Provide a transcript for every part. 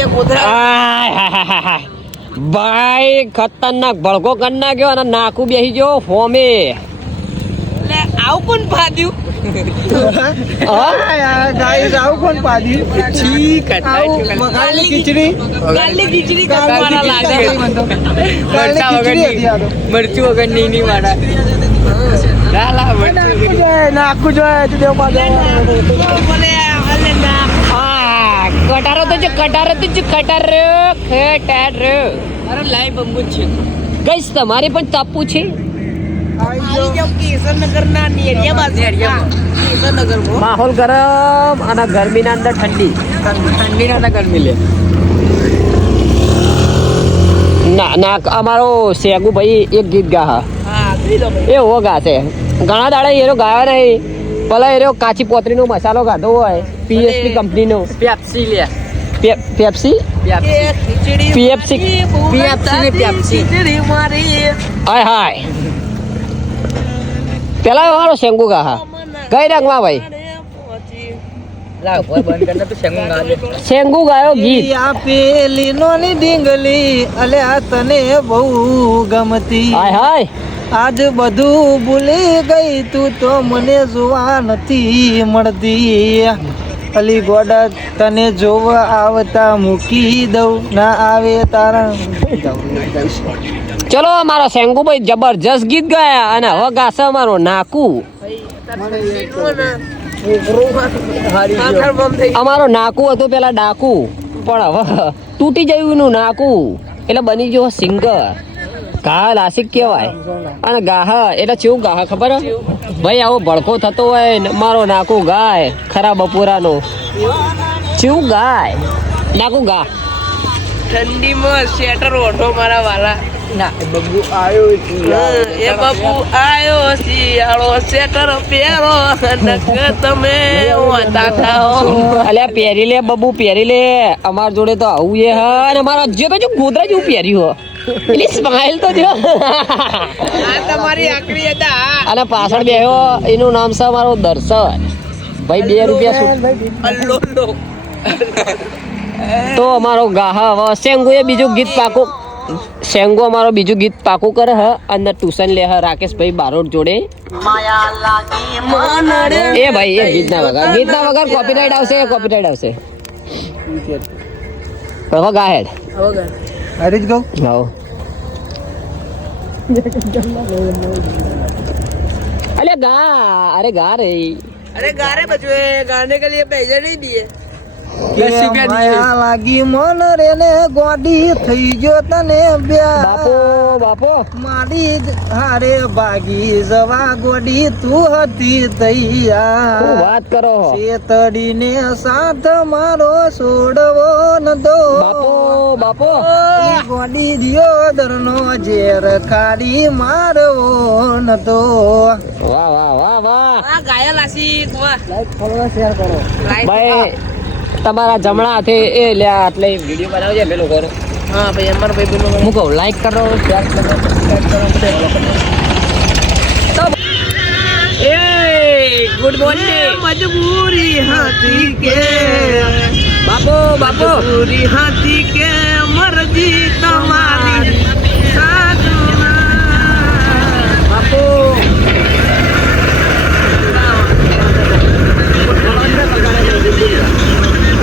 બે ગોધરા ભાઈ ખતરનાક ભડકો કરી નાખ્યો અને નાકું બેસી ગયો ફોમે. આવું કોણ પાડ્યું? આવું કોણ પાડ્યું? ખીચડી મરચું વગર ની વાળા નાખું જોઈએ કટારો તો છે કટારો તો છે કટારો ખટારો. અરે લાઈ બંબુ છે ગઈસ તમારે પણ તાપવું છે. કેસરનગર ના નેરિયા બાજુ કેસરનગર માહોલ ગરમ અને ગરમીના અંદર ઠંડી. ઠંડી ના ગરમી લે. ના ના અમારો શેગુ ભાઈ એક ગીત ગા એ હો ગાશે ઘણા દાડા એનો ગાયો નહીં. પેલા એનો કાચી પોતરીનો મસાલો ગાધો હોય પીએસપી કંપનીનો. પેપ્સી લે પેપ્સી હાય હાય પેલા અમારો શેંગુ ગા હા કઈ રંગમાં ભાઈ શેંગુ ગાયો ગીત. પેલી નોની ડીંગલી અલ્યા તને બહુ ગમતી. હાય હાય આજ બધું ભૂલી ગઈ તું તો મને જોવા નથી મળતી. અલી ગોડા તને જોવા આવતા મૂકી દઉં ના આવે તારા. ચલો અમારો શેંગુ ભાઈ જબરજસ્ત ગીત ગાયા અને હવે ગાશે અમારો નાકુ. અમારો નાકુ હતો પેલા ડાકુ પણ હવે તૂટી ગયું એનું નાકુ એટલે બની ગયો સિંગર. ઘા લાસિક કહેવાય અને ગાહ એટલે ચેવું ગાહ ખબર ભાઈ આવો ભડકો થતો હોય ને મારો નાકુ ગાય ખરા બપોરાનો ચેવું ગાય નાકુ ગા. ઠંડીમાં સ્વેટર ઓઢો મારા વાલા. ના બબુ આવ્યો એ બબુ આયો શિયાળો સ્વેટર પહેરો તમે વાતા ખાઓ. અલ્યા પહેરી લે બબુ પહેરી લે અમાર જોડે તો આવું એ હ અને મારા જે તો ગોદરા જેવું પહેર્યું હો એટલે સ્માઈલ તો જો. આ તમારી આકડી હતા. અને પાછળ બેહ્યો એનું નામ છે મારો દર્શન ભાઈ 2 રૂપિયા અલ્લો લો. તો અમારો ગાહા હવે શેંગુ એ બીજું ગીત પાકું શેંગુ અમારો બીજું ગીત પાકું કરે હ અંદર ટ્યુશન લે હ રાકેશભાઈ બારોટ જોડે. એ ભાઈ એ ગીતના વગર કોપીરાઇટ આવશે હવે ગા હેડ હરીજ ગૌ હાઉ અલે ગા અરે ગા રે अरे गारे बचवे गाने के लिए पैसे नहीं दिए. માયા લાગી મન રે ને ગોડી થઈ ગયો તને બાપો બાપો મારી હારે ભાગી જવા ગોડી તું હતી શું તૈયાર. વાત કરો શેતડીને સાથ મારો છોડવો ન દો બાપો ગોડી દિયો દરનો ઝેર ખાડી મારવો ન દો. વાહ વાહ વાહ વાહ हाँ गाया लासी कुआ. લાઈક ફોલો શેર કરો. ભાઈ તમારા જમણા હાથે એ લ્યા એટલે વિડીયો બનાવજે પેલો કરો. हाँ भाई हमारे भाई बोलो. હું કહું લાઈક કરો શેર કરો સબસ્ક્રાઇબ કરો એ ગુડ મોર્નિંગ. मजबूरी हाथी के બાપો मजबूरी हाथी के मर्जी तुम्हारी साधना. બાપો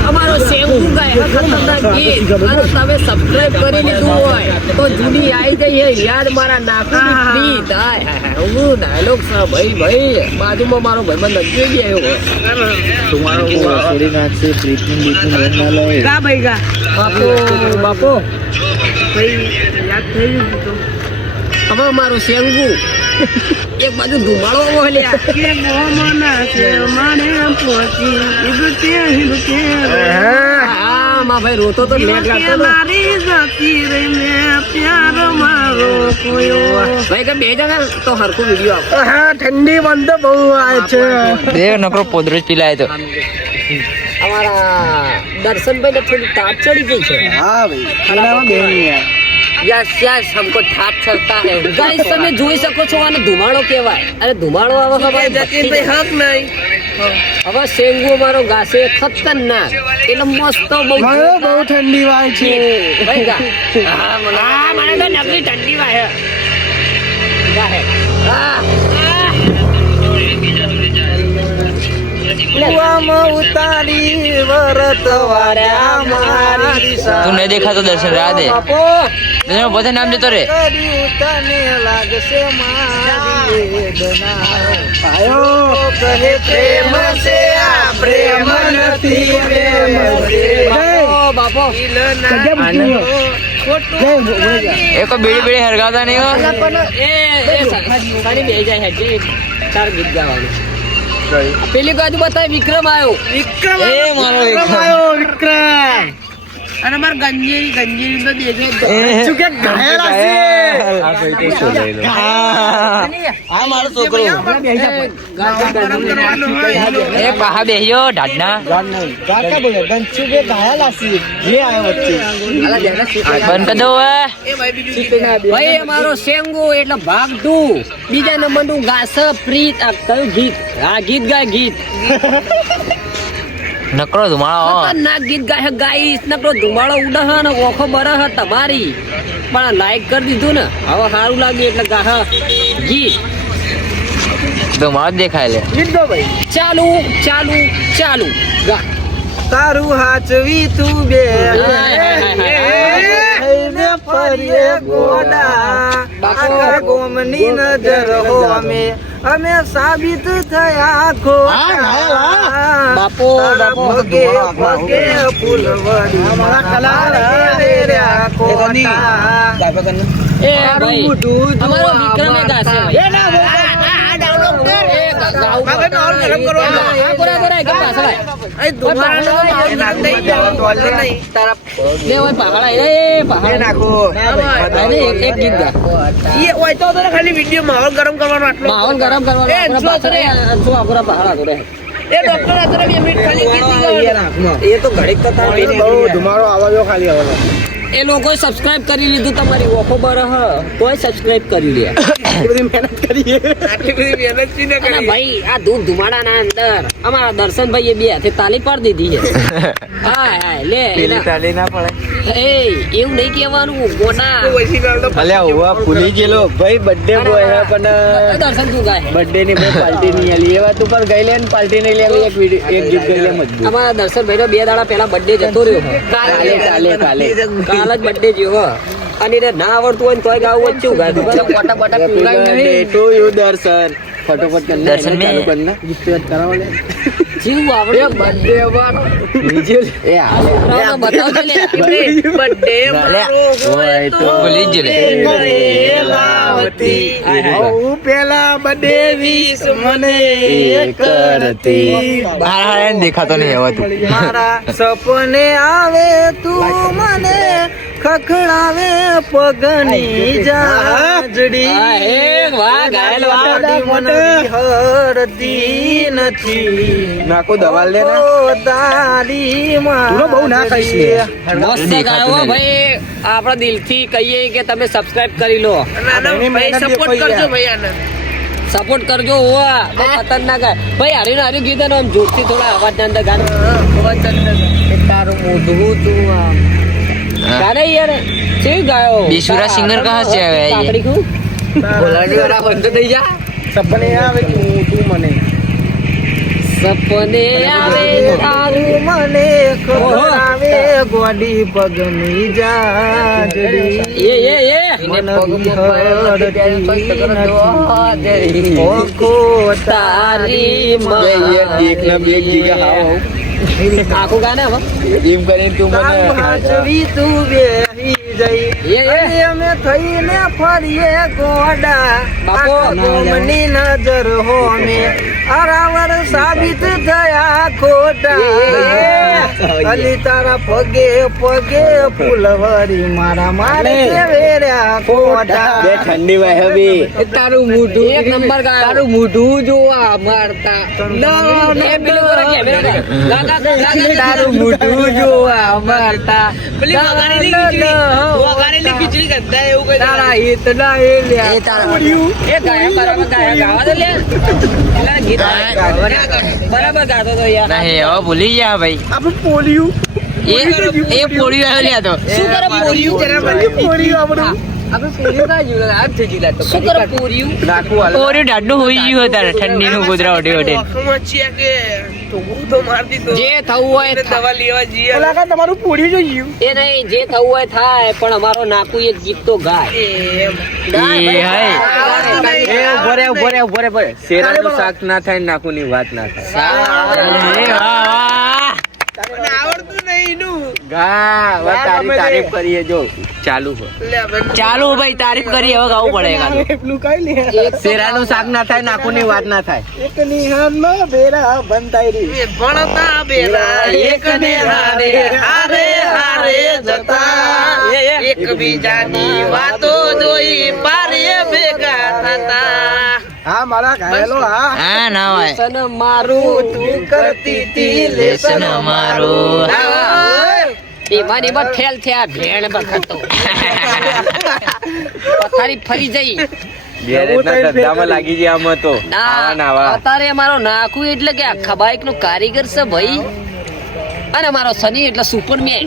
અમારો શેંગુ ગાય ખતરનાક ગીત અને તમે સબસ્ક્રાઇબ કરી લીધું હોય તો જૂની આવી ગઈ હે યાદ મારા નાખુની પ્રીત. હાય હું ડાયલોગ છે ભાઈ બાજુમાં મારો ભાઈબંધ નજરે ગયો તમારો છોડી નાખશે પ્રીતની બીતની મેં ના લે. का भाई का બાપો भाई याद થઈ ગયું તો હવે અમારો શેંગુ એક બાજુ ધુમાડો બોલ્યા કે મોમના છે માને પોચી ઇબતે ઇબતે હા માં ભાઈ રોતો તો લેટ લાગતો તો મારી જાતી રે મે પ્યાર મારો કોયો. ભાઈ કે બે જણા તો હરખું વિડિયો આપો. હા ઠંડી બંધ બહુ આવે છે. દેવ નકરો પોદરો પીલાય તો અમારા દર્શનભાઈ ને થોડી તાપ ચડી ગઈ છે. હા ભાઈ ખાનામાં બેન નહીં યસ યસ हमको ठाट चलता है गाइस તમે જોઈ શકો છો આને ધુમાડો કહેવાય અને ધુમાડો આવે ખબર જતીનભાઈ હક નહીં હવે શેંગુ મારો ગાશે ખતરનાક એટલે મસ્ત બહુ ઠંડી વાય છે ભાઈ ગા મને તો નકલી ઠંડી વાય ગાહે કુવામાં ઉતારી વરત વાર્યા મારી તું નહીં દેખાતો દર્શન રાહ દે દર્શન પોતે નામ જતો રે કર્યું તને લાગશે મારી વેદના આયો કહે પ્રેમ છે આ પ્રેમ નથી પ્રેમ છે બાપો એ કોઈ બીડી હરગાવતા નહીં હો સાડી બે જાય છે ચાર ગીત ગાવાનું પેલી બાજુ બતાય વિક્રમ આવ્યો વિક્રમ એ મારો વિક્રમ અને માર ગંજેરી તો દેખે શું કે ઘાયલા છે આ મારો છોકરો એ પાહા બેહ્યો ઢાડના કાકા બોલે ગંચુ કે ઘાયલા છે જે આવ્યો વચ્ચે બંધ કરી દો હવે ભાઈ અમારો શેંગુ એટલે ભાગ 2 બીજા નંબર નું ગાસ પ્રીત આ કયું ગીત આ ગીત ગાય ગીત નકરો ધુમાડો ખતરનાક ગીત ગાય ગાઈસ નકરો ધુમાડો ઉડે હ ને ઓખો બરે હ તમારી પણ લાઈક કરી દીધું ને હવે સારું લાગ્યું એટલે ગાહ ગીત ધુમાડો દેખાય લે ચાલુ ચાલુ ચાલુ ગા તારું હાચવી તું બે થઈને ફરીએ ગોડા આખા ગોમની નજર હો અમે સાબિત થયા ખોટા બાપો બાપો ભગે ભગે ફૂલવડી એ ભાઈ અમારો વિક્રમ એ ગાશે ભાઈ ખાલી વિડીયો માહોલ ગરમ કરવાનો આટલો માહોલ ગરમ કરવાનો એ ડોક્ટર અત્યારે 2 મિનિટ ખાલી એ તો ઘડીક તો ધુમાડો આવાજો ખાલી આવાનો એ લોકોએ સબસ્ક્રાઇબ કરી લીધું તમારી ઓફો બરહ તોય સબસ્ક્રાઇબ કરી લે આટલી બધી મહેનત થી ને અને ભાઈ આ ધૂમ ધુમાડાના અંદર અમારા દર્શનભાઈ એ બે હાથે તાલી પાડી દીધી છે હાય હાય લે ચાલી ના પડે એ એવું નહીં કહેવાનું ગોડા અલ્યા હુવા ભૂલી ગયેલો ભાઈ બર્થડે બોય હે પણ દર્શન તું ગાય બર્થડે ની ભાઈ પાર્ટી નહીં આલી એ વાત ઉપર ગઈ લે ને પાર્ટી નહીં લેવી એક ગીત ગઈ લે મજબૂત અમારા દર્શનભાઈ નો 2 દાડા પહેલા બર્થડે જતો રહ્યો કાલે કાલ જ બર્થડે જેવો અને એને ના આવડતું હોય ને તોય ગાવું વચ્ચે ગાય બોટા બોટા પીવડાવી નહીં ટુ યુ દર્શન ફટોફટ કર દર્શન મેં ચાલુ કર ના ગીત કરાવો લે જીવ આવડે બર્થડે બીજે એ આ બતાવજો લે બર્થડે ઓય તો ભૂલી જ લે લાવતી હું પેલા બર્થડે વિશ મને કરતી હારા દેખાતો નહીં હવે તું મારા સપને આવે તું મને ખખડાવે પગની જાજડી વાહ ગાયલ વાહ મને હરતી નથી નાકો દવાલ લે ના તારી માં બહુ ના કહીશ મસ્ત ગાયો ભાઈ આપણા દિલથી કહીએ કે તમે સબસ્ક્રાઇબ કરી લો સપોર્ટ કરજો ભાઈ આને સપોર્ટ કરજો હોવા બહુ ખતરનાક ભાઈ હારી ગીત આમ જોરથી થોડા અવાજ ના અંદર ગાનો તારું મોઢું તું ગાને યાર છે ગાયો બીસુરા સિંગર કહા છે હવે ये બોલાડી વાળા બંધ થઈ જા સપને આવે તું મને સપને આવે તારું મને ખવડાવે ગોડી પગની જાજડી એ મને હરતી ઓખો તારી આખું ગાને હવે એમ કરીને તું મને હાચવી તું બેહી જઈ અને અમે થઈને ફરીએ ગોડા બાપો. ગોમની નજર હો અમે આ રાવણ સાબિત થયા ખોટા અલી તારા પગે પગે ફૂલવરી મારા મારે વેર્યા ખોટા ઠંડી વાય હબી તારું મોઢું એક નંબર તારું મોઢું જોવા મારતા તારું મોઢું જોવા મારતા ખીચડી કરતા એવું કઈ તારા હિત ના એ ગાયા બરાબર ગાયા ગાવા દે લે એલા ગીત બરાબર ગાતો તો યાર નહીં હવે ભૂલી ગયા ભાઈ આપણે પોલિયું એ પોળ્યું આવ્યો લ્યા તો શું કરે પોરિયું પોલિયું આપણું આપણે પોરિયું ના જીવલા આજ થઈ જીલા તો શું કરે પોરિયું પોળ્યું ડાડું હોઈ ગયું હતા ઠંડી નું ગોદરા ઓઢે ઓઢે જે થવું હોય દવા લેવા જઈએ ઓલા તમારું પોલિયું જોઈ એ નહીં જે થવું હોય થાય પણ અમારો નાકુ એક ગીત તો ગાય શેરાનું શાક ના થાય નાકુ ની વાત ના થાય આવડતું નહીં નું તારી તારીફ કરીએ જો ચાલુ ચાલુ ભાઈ તારીફ કરી હવે ગાવું પડે એટલું કઈ લે શેરાનું શાક ના થાય નાકુ ની વાત ના થાય એક નિહાનમાં બેરા બંધાઈ રહી ભણતા બેરા એક ને હારે હારે હારે જતા એકબીજાની વાતો જોઈ પારે ભેગા થતા હા મારા ઘાયલો હા ના હોય સન મારું તું કરતી તી લેસન મારું એમાં ઠેલ થયા ભેણ બખતો પથારી ફરી જઈ લાગી ગયા આમાં તો અત્યારે મારો નાકુ એટલે કે આખા બાઈક નો કારીગર છે ભાઈ અને મારો સની એટલે સુપરમેન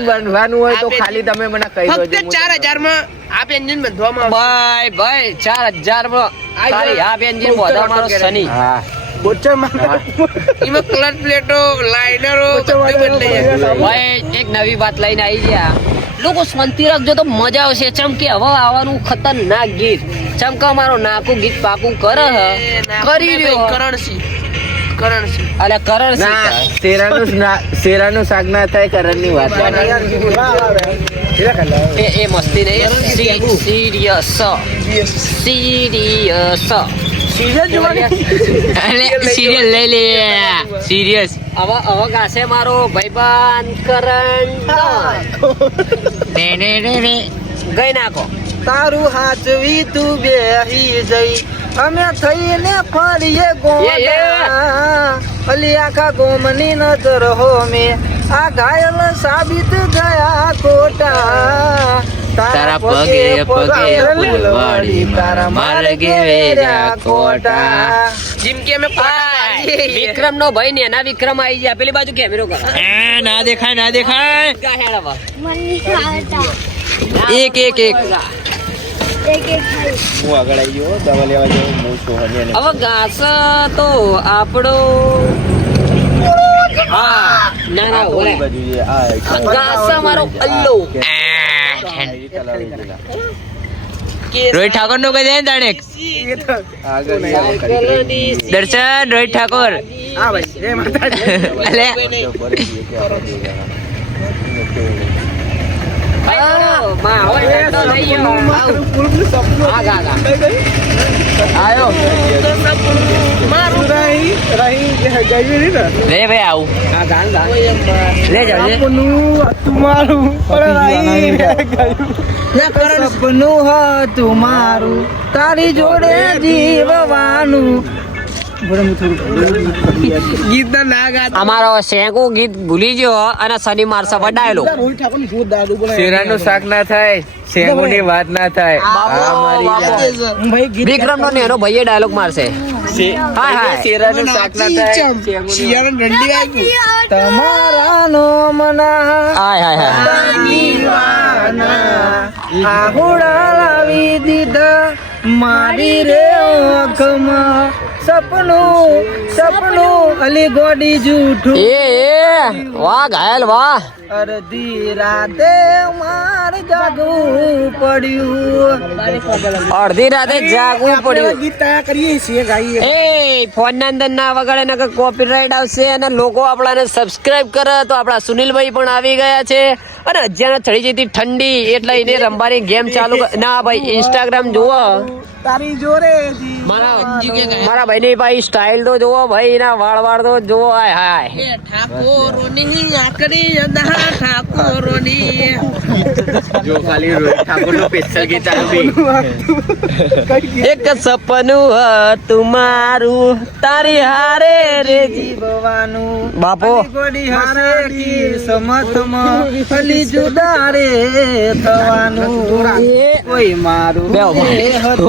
બનવાનું હોય તો ખાલી તમે મને કહી દો ફક્ત 4000 માં આપ એન્જિન બંધવામાં ભાઈ ભાઈ 4000 માં ખાલી આ એન્જિન બધા મારો સની એમાં કલર પ્લેટો લાઇનરો બધું બદલાઈ જાય ભાઈ એક નવી વાત લઈને આવી ગયા લોકો શાંતિ રાખજો તો મજા આવશે ચમ કે હવે આવવાનું ખતરનાક ગીત ચમ કે મારો નાકુ ગીત પાકું કરે હ કરી રહ્યો કરણસિંહ અલે કરણ શેરાનું શાક ના થાય કરણ ની વાત એ મસ્તી નહીં સિરિયસ સિરિયલ લઈ લે સિરિયસ હવે ગાશે મારો ભાઈબાન કરણ ગઈ નાખો તારું હાચવી તું બેહી જઈ અમે થઈને ફરીએ ગોડા અલી આખા ગોમની નજર હો મે આ ઘાયલ સાબિત થયા ખોટા તારા પગે પગે ફૂલવાડી મારા માર્ગે વેર્યા ખોટા જીમ કે અમે વિક્રમ નો ભાઈ ને એના વિક્રમ આવી ગયા પેલી બાજુ કેમેરો કર ના દેખાય ગાહેડા એક હું આગળ આવી ગયો દવા લેવા જાઉં હું સોહની હવે ઘાસ તો આપણો હા ના ઓલે ઘાસ મારો અલ્લો રોહિત ઠાકોર નું કહી દે ને તાણે દર્શન રોહિત ઠાકોર હા ભાઈ જય માતાજી લે ભાઈ આવું લે જાવ સપનું હતું મારું તારી જોડે જીવવાનું ગીત ના ગાતા અમારો શેંકુ ગીત ભૂલી ગયો અને શનિ મારસે વડાયેલો શેરાનું શાક ના થાય શેંગુ ની વાત ના થાય વિક્રમ નો નેનો ભાઈએ ડાયલોગ મારશે શેરાનું શાક ના થાય શિયાળો રંડી આવ્યું તમારા નો મના આહુડા લાવી દીધા મારી રે આંખમાં સપનું અલી ગોડી જૂઠું એ વાહ ઘાયલ વાહ. અડધી રાતે માર જાગવું પડ્યું. અડધી રાતે જાગવું પડ્યું. ગીત તૈયાર કરીએ છીએ ગાઈએ. એ ફોન ના અંદર ના વગાડે નકર કોપીરાઈટ આવશે અને લોકો આપણાને સબસ્ક્રાઇબ કરે તો આપણા સુનિલભાઈ પણ આવી ગયા છે અને અત્યારે ચડી જતી ઠંડી એટલે એને રમવાની ગેમ ચાલુ ના ભાઈ ઇન્સ્ટાગ્રામ જુઓ તારી જોરે મારા ભાઈ ની ભાઈ સ્ટાઇલ તો જુઓ ભાઈ એના વાળ તો જુઓ. હાય હાય ઠાકોરોની આકડી અદા ઠાકોરોની જો ખાલી રોહિત ઠાકોર નું સ્પેશિયલ ગીત આવ્યું. એક સપનું હતું મારું તારી હારે રે જીવવાનું બાપો. અલી ગોડી હારે કી સમતમાં અલી જુદા રે થવાનું કોઈ મારું બેહો. એ હતું